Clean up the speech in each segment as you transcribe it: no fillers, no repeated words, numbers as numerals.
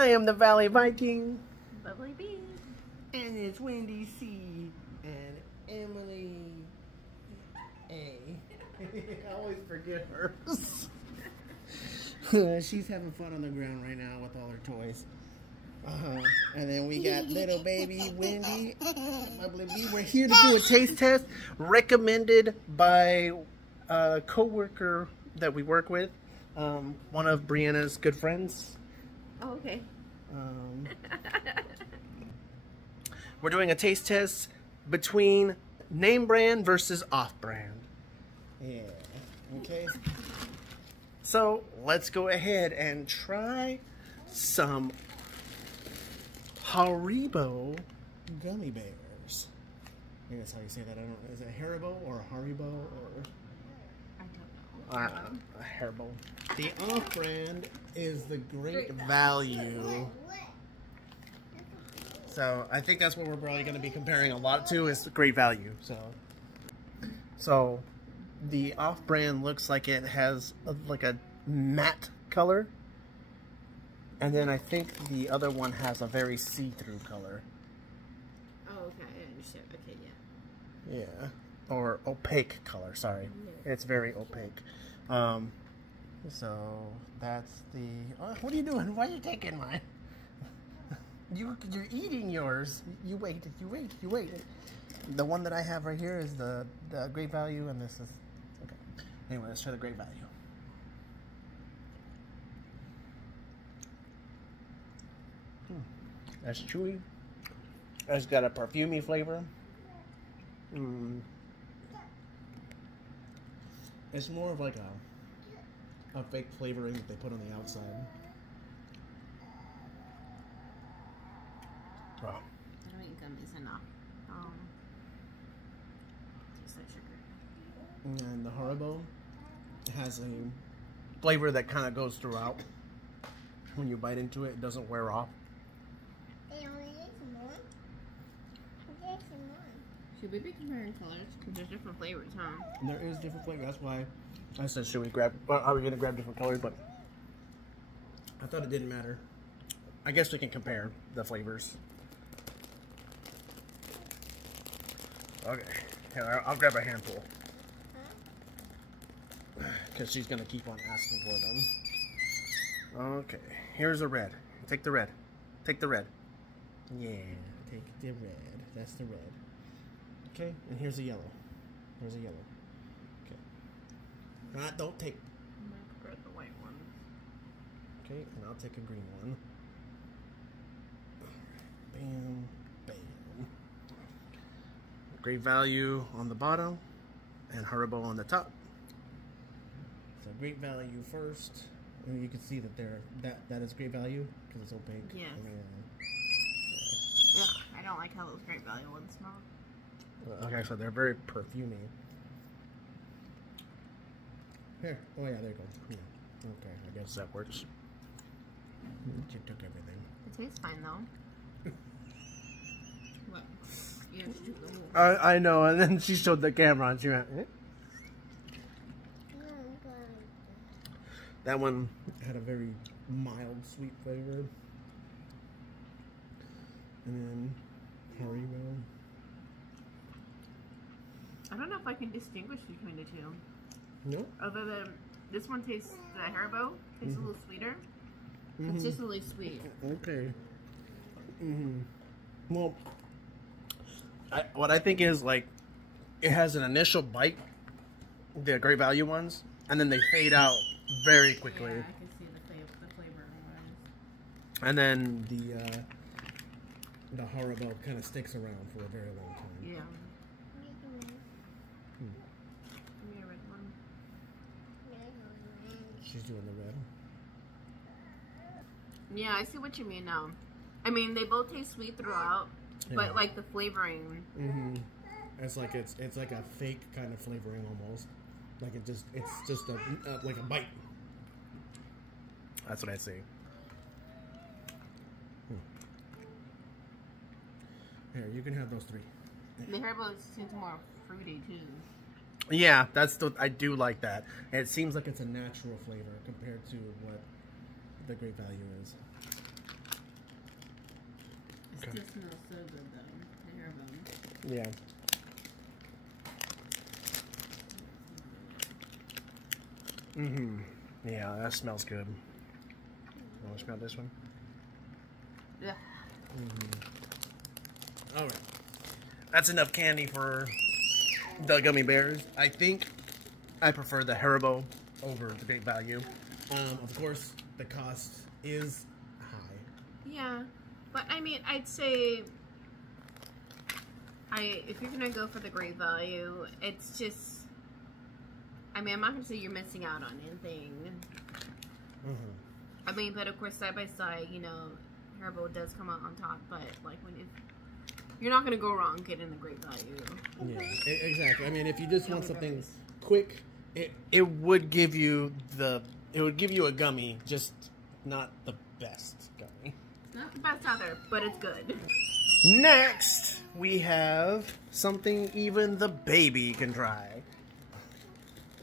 I am the Valley Viking. Bubbly B. And it's Wendy C. And Emily A. I always forget hers. She's having fun on the ground right now with all her toys. And then we got little baby Wendy. Bubbly B. We're here to do a taste test recommended by a coworker that we work with. One of Brianna's good friends. Oh, okay. We're doing a taste test between name brand versus off-brand. Yeah. Okay. So let's go ahead and try some Haribo gummy bears. I think that's how you say that. I don't know. Is it Haribo or Haribo or? I don't know. Haribo. The off-brand is the Great Value. So I think that's what we're probably going to be comparing a lot to is the Great Value. So the off-brand looks like it has like a matte color, and then I think the other one has a very see-through color. Oh, okay, I understand. Okay, yeah. Yeah, or opaque color. Sorry, yeah. It's very opaque. So that's the. What are you doing? Why are you taking mine? You're eating yours. You wait. The one that I have right here is the Great Value, and this is okay. Anyway, let's try the Great Value. That's chewy. It's got a perfumey flavor. It's more of like a fake flavoring that they put on the outside. Oh. I don't eat gummies enough. Tastes like sugar. And the Haribo has a flavor that kind of goes throughout. When you bite into it, it doesn't wear off. Should we be comparing colors? Because there's different flavors, huh? And there is different flavor. That's why I said, should we grab? Well, are we going to grab different colors? But I thought it didn't matter. I guess we can compare the flavors. Okay, here, I'll grab a handful. Because she's going to keep on asking for them. Okay, here's a red. Take the red. Take the red. Yeah, take the red. That's the red. Okay, and here's a yellow. Here's a yellow. Okay. Don't take. I prefer the white one. Okay, and I'll take a green one. Bam, bam. Great Value on the bottom, and Haribo on the top. So Great Value first. And you can see that that is Great Value because it's opaque. Yeah. Ugh, I don't like how those Great Value ones smell. Okay, so they're very perfumey. Here. Oh yeah, there you go. Yeah. Okay, I guess that works. You took everything. It tastes fine though. What? You have to do the whole. I know, and then she showed the camera and she went, eh? That one had a very mild sweet flavor. And then Haribo. I don't know if I can distinguish between the two. No? Other than this one tastes, the Haribo tastes a little sweeter. Consistently sweet. Okay. Well, what I think is like, it has an initial bite, the Great Value ones, and then they fade out very quickly. Yeah, I can see the flavor in And then the Haribo kind of sticks around for a very long time. Yeah. Give me a red one. She's doing the red. Yeah, I see what you mean now. I mean, they both taste sweet throughout, but like the flavoring. It's like it's like a fake kind of flavoring almost. Like it's just a like a bite. That's what I see. Here, you can have those three. The Haribo seems more fruity too. Yeah, I do like that. And it seems like it's a natural flavor compared to what the Great Value is. It still smells so good though. The hair bone. Yeah. Yeah, that smells good. You want to smell this one? Yeah. All right. That's enough candy for the gummy bears. I think I prefer the Haribo over the Great Value. Of course, the cost is high. Yeah, but I mean, I'd say if you're gonna go for the Great Value, it's just. I mean, I'm not gonna say you're missing out on anything. I mean, but of course, side by side, you know, Haribo does come out on top. But like you're not gonna go wrong getting the Great Value. Yeah, exactly. I mean, if you just want something quick, it would give you a gummy, just not the best gummy. Not the best out there, but it's good. Next, we have something even the baby can try.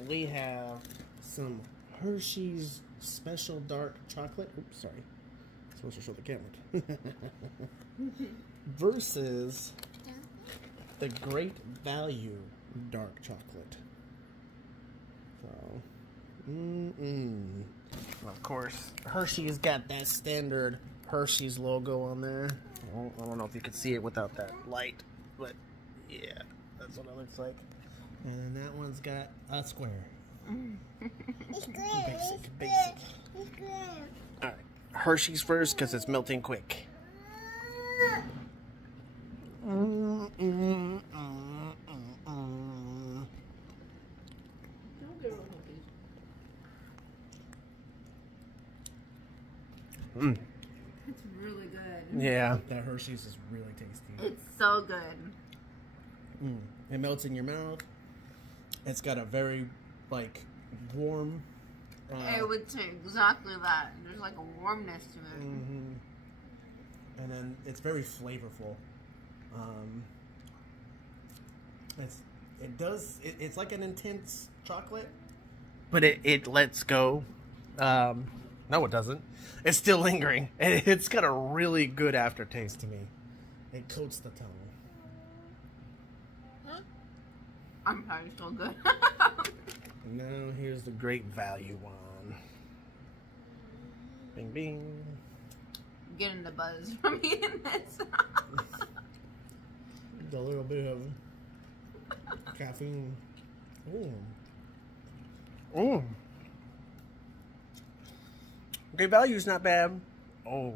We have some Hershey's Special Dark Chocolate. Oops, sorry. I'm supposed to show the camera. Versus the Great Value Dark Chocolate. So, of course, Hershey's got that standard Hershey's logo on there. I don't know if you can see it without that light, but yeah, that's what it looks like. And then that one's got a square. Basic. Alright, Hershey's first because it's melting quick. Don't get real cookies. It's really good. Yeah, that Hershey's is really tasty. It's so good. It melts in your mouth. It's got a very, like, warm... I would say exactly that. There's like a warmness to it. And then it's very flavorful. It's like an intense chocolate, but it lets go. No, it doesn't. It's still lingering, and it's got a really good aftertaste to me. It coats the tongue. I'm probably still good. Now here's the Great Value one. Bing bing. Getting the buzz from eating this. A little bit of caffeine. Ooh. Great Value's not bad. Oh.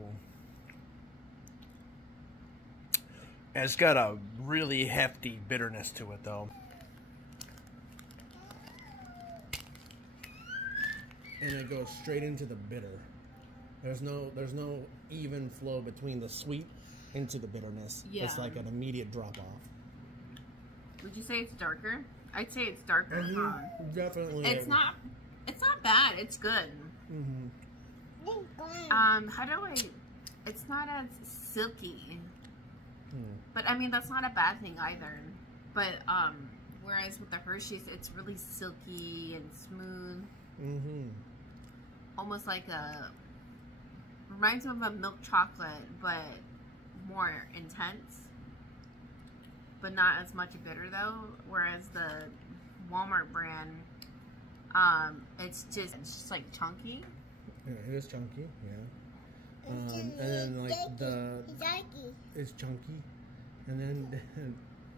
It's got a really hefty bitterness to it, though. And it goes straight into the bitter. There's no even flow between the sweet into the bitterness. Yeah. It's like an immediate drop off. Would you say it's darker? I'd say it's darker. Definitely. It's not bad. It's good. How do I? It's not as silky. But I mean that's not a bad thing either. But whereas with the Hershey's, it's really silky and smooth. Almost like reminds me of a milk chocolate, but more intense. But not as much bitter though. Whereas the Walmart brand, it's just like chunky. Yeah, it is chunky, yeah. And then like it's chunky, and then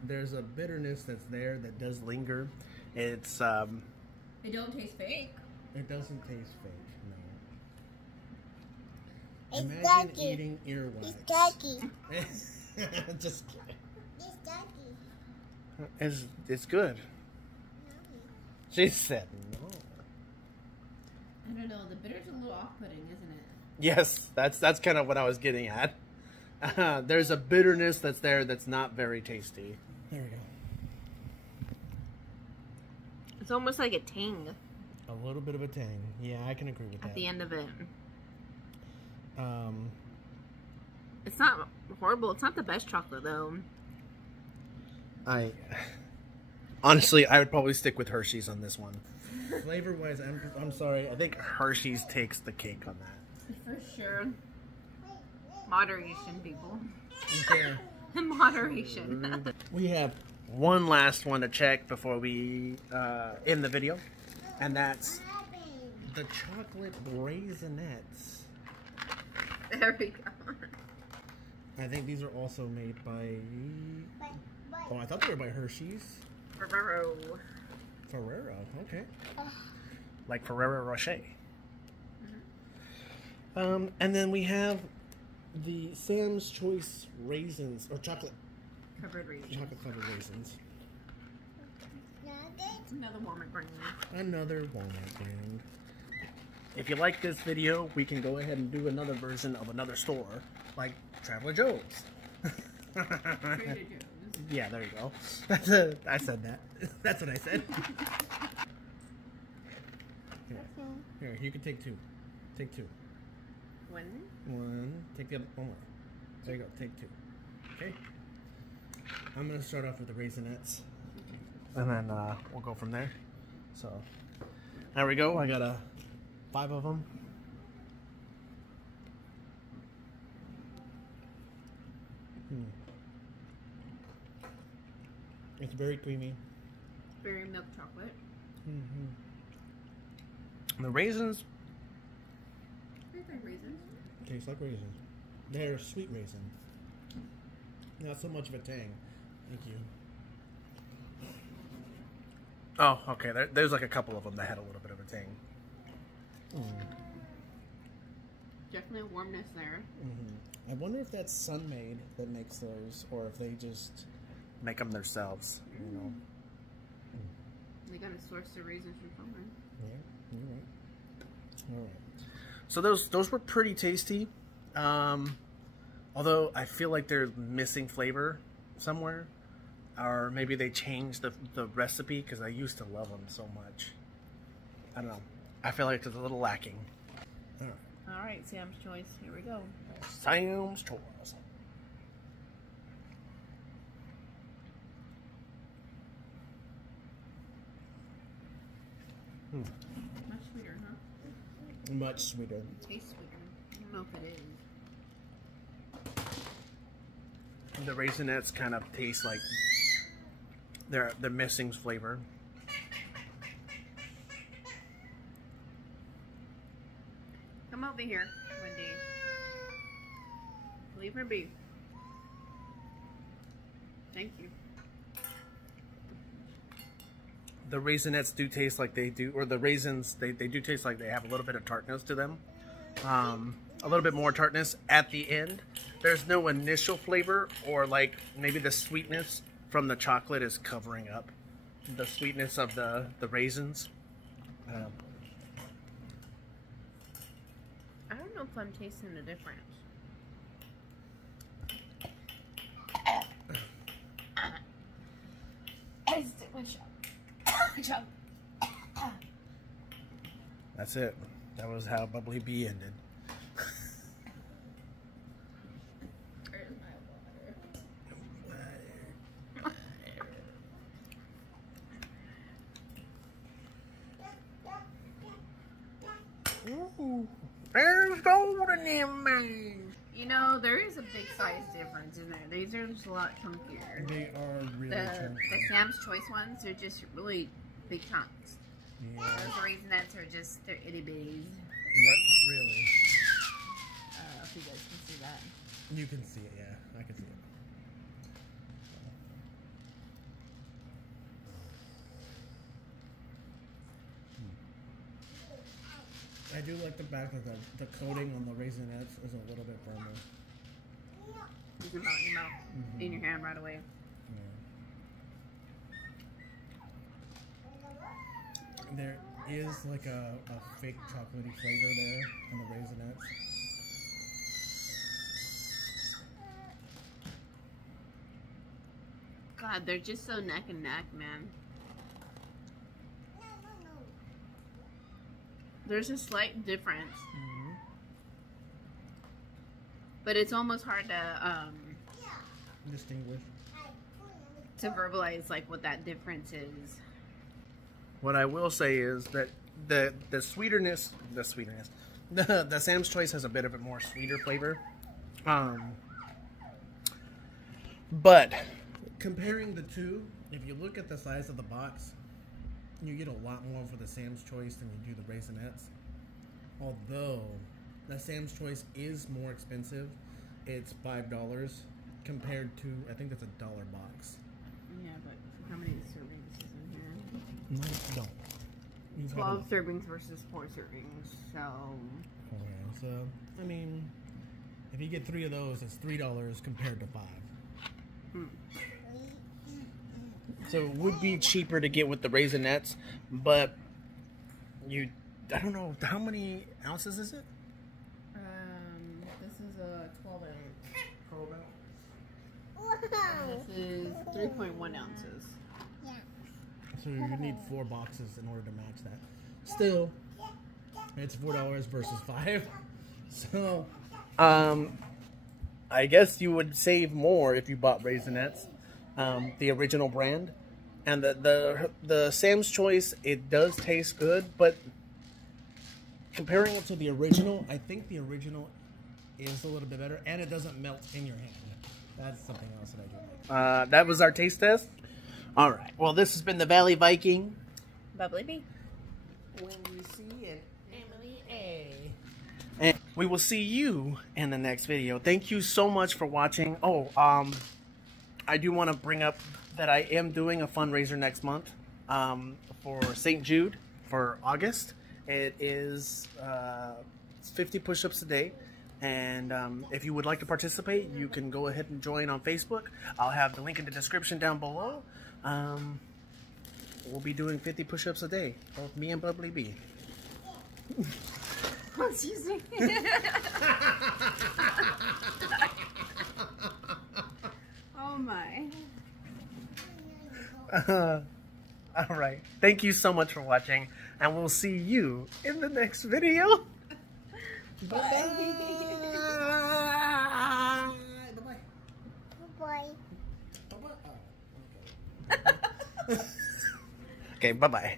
there's a bitterness that's there that does linger. It's It don't taste fake. It doesn't taste fake, no. Imagine eating earwax. It's tacky. Just kidding. It's tacky. It's good. She said no. I don't know. The bitter's a little off-putting, isn't it? Yes, that's kind of what I was getting at. There's a bitterness that's there that's not very tasty. There we go. It's almost like a tang A little bit of a tang. Yeah, I can agree with that. at the end of it. It's not horrible. It's not the best chocolate though. Honestly, I would probably stick with Hershey's on this one. Flavor-wise, I'm sorry. I think Hershey's takes the cake on that. For sure. Moderation, people. There. Moderation. We have one last one to check before we end the video, and that's the chocolate raisinets. There we go. I think these are also made by... Oh, I thought they were by Hershey's. Ferrero. Ferrero, okay. Like Ferrero Rocher. And then we have the Sam's Choice raisins, or chocolate Covered raisins. covered raisins. Another Walmart brand. Another Walmart brand. If you like this video, we can go ahead and do another version of another store, like Traveler Joe's. Trader Joe's. Yeah, there you go. I said that. That's what I said. Here, you can take two. Take two. One. Take the other one more. There you go. Take two. Okay. I'm gonna start off with the raisinets, and then we'll go from there. So there we go. I got 5 of them. It's very creamy. Very milk chocolate. The raisins Taste like raisins. taste like raisins. They're sweet raisin. Not so much of a tang. Thank you. Oh, okay. There's like a couple of them that had a little bit of a tang. Definitely a warmness there. I wonder if that's Sun-Made that makes those, or if they just make them themselves. You know. They gotta source the raisins from somewhere. Yeah, you're right. All right. So those were pretty tasty. Although I feel like they're missing flavor somewhere, or maybe they changed the recipe, because I used to love them so much. I don't know. I feel like it's a little lacking. All right. All right, Sam's Choice. Here we go. Sam's Choice. Much sweeter, huh? Much sweeter. It tastes sweeter. I don't know if it is. The raisinets kind of taste like they're missing flavor. Come over here, Wendy. Leave her be. Thank you. The raisinets do taste like they do, or the raisins, they do taste like they have a little bit of tartness to them. A little bit more tartness at the end. There's no initial flavor, or like maybe the sweetness from the chocolate is covering up the sweetness of the raisins. I don't know if I'm tasting the difference. I just did my shot. That's it. That was how Bubbly Bee ended. Where's my water? Ooh, there's gold in them, man. You know, there is a big size difference in there. These are just a lot chunkier. They are really The Sam's Choice ones are just really big chunks. Yeah. Those raisinets are just, they're itty bitties. Really. I don't know if you guys can see that. You can see it, yeah. I can see it. I do like the fact that the coating on the raisinets is a little bit firmer. You can melt in your mouth, in your hand right away. Yeah. There is like a fake chocolatey flavor there in the raisinets. God, they're just so neck and neck, man. There's a slight difference. But it's almost hard to Distinguish. to verbalize like what that difference is. What I will say is that the Sam's Choice has a bit of a more sweeter flavor. But comparing the two, if you look at the size of the box, you get a lot more for the Sam's Choice than you do the Raisinets. Although the Sam's Choice is more expensive, it's $5 compared to, I think that's $1 box. Yeah, but how many servings is in here? No. 12 servings versus 4 servings, so... Okay, so, I mean, if you get 3 of those, it's $3 compared to 5. So it would be cheaper to get with the Raisinets, but I don't know, how many ounces is it? This is a 12 ounce. 12 ounce? This is 3.1 ounces. So you need 4 boxes in order to match that. Still, it's $4 versus 5. So, I guess you would save more if you bought Raisinets, the original brand. And the Sam's Choice, it does taste good, but comparing it to the original, I think the original is a little bit better, and it doesn't melt in your hand. That's something else that I do like. That was our taste test. All right. Well, this has been the Valley Viking. Bubbly Bee. Wendy C and Emily A. And we will see you in the next video. Thank you so much for watching. Oh, I do want to bring up that I am doing a fundraiser next month for St. Jude for August. It is 50 push-ups a day. And if you would like to participate, you can go ahead and join on Facebook. I'll have the link in the description down below. We'll be doing 50 push-ups a day, both me and Bubbly Bee. Excuse me. Oh my. All right. Thank you so much for watching, and we'll see you in the next video. Bye-bye. Bye. Okay, bye-bye.